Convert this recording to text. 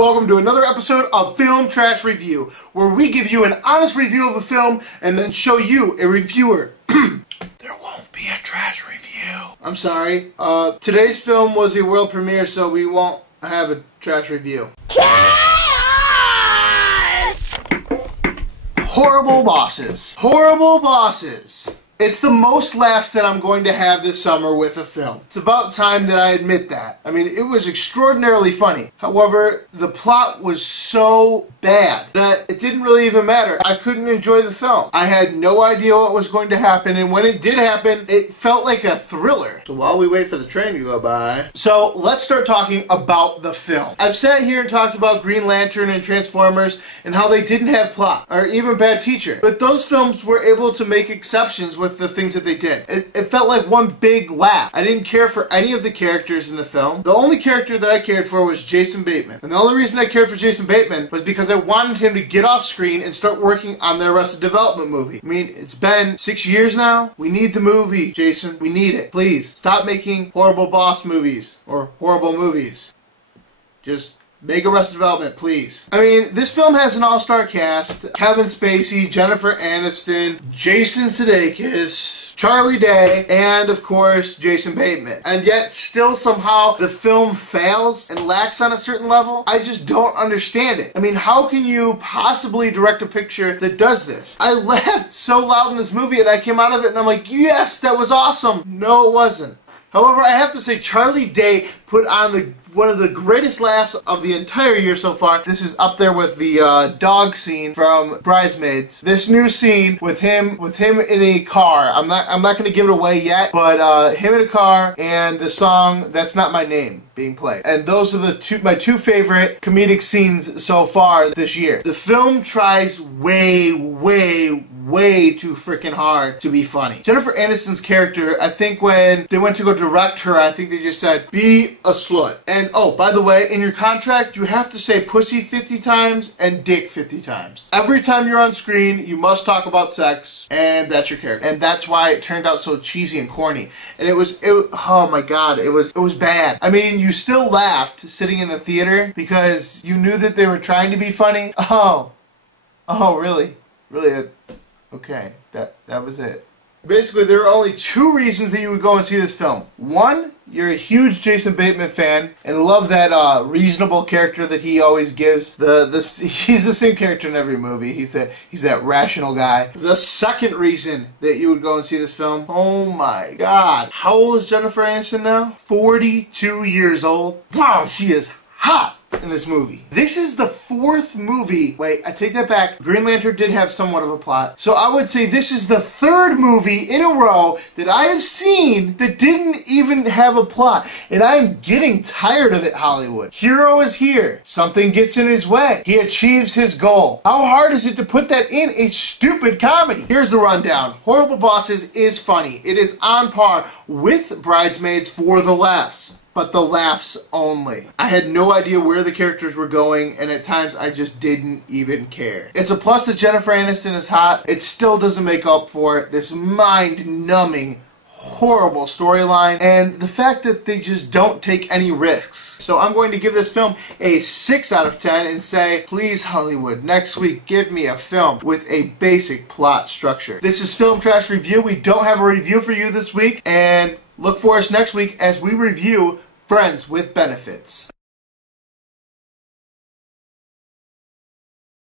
Welcome to another episode of Film Trash Review, where we give you an honest review of a film and then show you a reviewer. There won't be a trash review. I'm sorry. Today's film was a world premiere, so we won't have a trash review. Chaos! Horrible Bosses. Horrible Bosses. It's the most laughs that I'm going to have this summer with a film. It's about time that I admit that. I mean, it was extraordinarily funny. However, the plot was so bad that it didn't really even matter. I couldn't enjoy the film. I had no idea what was going to happen, and when it did happen, it felt like a thriller. So while we wait for the train to go by... So, let's start talking about the film. I've sat here and talked about Green Lantern and Transformers and how they didn't have plot, or even Bad Teacher. But those films were able to make exceptions with the things that they did. It felt like one big laugh. I didn't care for any of the characters in the film. The only character that I cared for was Jason Bateman. And the only reason I cared for Jason Bateman was because I wanted him to get off screen and start working on the Arrested Development movie. I mean, it's been 6 years now. We need the movie, Jason. We need it. Please, stop making horrible boss movies or horrible movies. Just make Arrested Development, please. I mean, this film has an all-star cast. Kevin Spacey, Jennifer Aniston, Jason Sudeikis, Charlie Day, and of course, Jason Bateman. And yet, still somehow, the film fails and lacks on a certain level. I just don't understand it. I mean, how can you possibly direct a picture that does this? I laughed so loud in this movie and I came out of it and I'm like, yes, that was awesome. No, it wasn't. However, I have to say, Charlie Day put on one of the greatest laughs of the entire year so far. This is up there with the dog scene from Bridesmaids. This new scene with him in a car. I'm not going to give it away yet, but him in a car and the song "That's Not My Name" being played. And those are my two favorite comedic scenes so far this year. The film tries way too freaking hard to be funny. Jennifer Aniston's character, I think when they went to go direct her, I think they just said, be a slut. And oh, by the way, in your contract, you have to say pussy 50 times and dick 50 times. Every time you're on screen, you must talk about sex, and that's your character. And that's why it turned out so cheesy and corny. And oh my god, it was bad. I mean, you still laughed sitting in the theater because you knew that they were trying to be funny. Oh, really? Really? Okay, that was it. Basically, there are only two reasons that you would go and see this film. One, you're a huge Jason Bateman fan and love that reasonable character that he always gives. He's the same character in every movie. He's that rational guy. The second reason that you would go and see this film, oh my god. How old is Jennifer Aniston now? 42 years old. Wow, she is hot in this movie. This is the fourth movie. Wait, I take that back. Green Lantern did have somewhat of a plot. So I would say this is the third movie in a row that I have seen that didn't even have a plot. And I'm getting tired of it, Hollywood. Hero is here. Something gets in his way. He achieves his goal. How hard is it to put that in a stupid comedy? Here's the rundown. Horrible Bosses is funny. It is on par with Bridesmaids for the laughs. But the laughs only. I had no idea where the characters were going, and at times I just didn't even care. It's a plus that Jennifer Aniston is hot. It still doesn't make up for this mind-numbing, horrible storyline, and the fact that they just don't take any risks. So I'm going to give this film a 6 out of 10 and say, please Hollywood, next week give me a film with a basic plot structure. This is Film Trash Review. We don't have a review for you this week, and look for us next week as we review Friends with Benefits.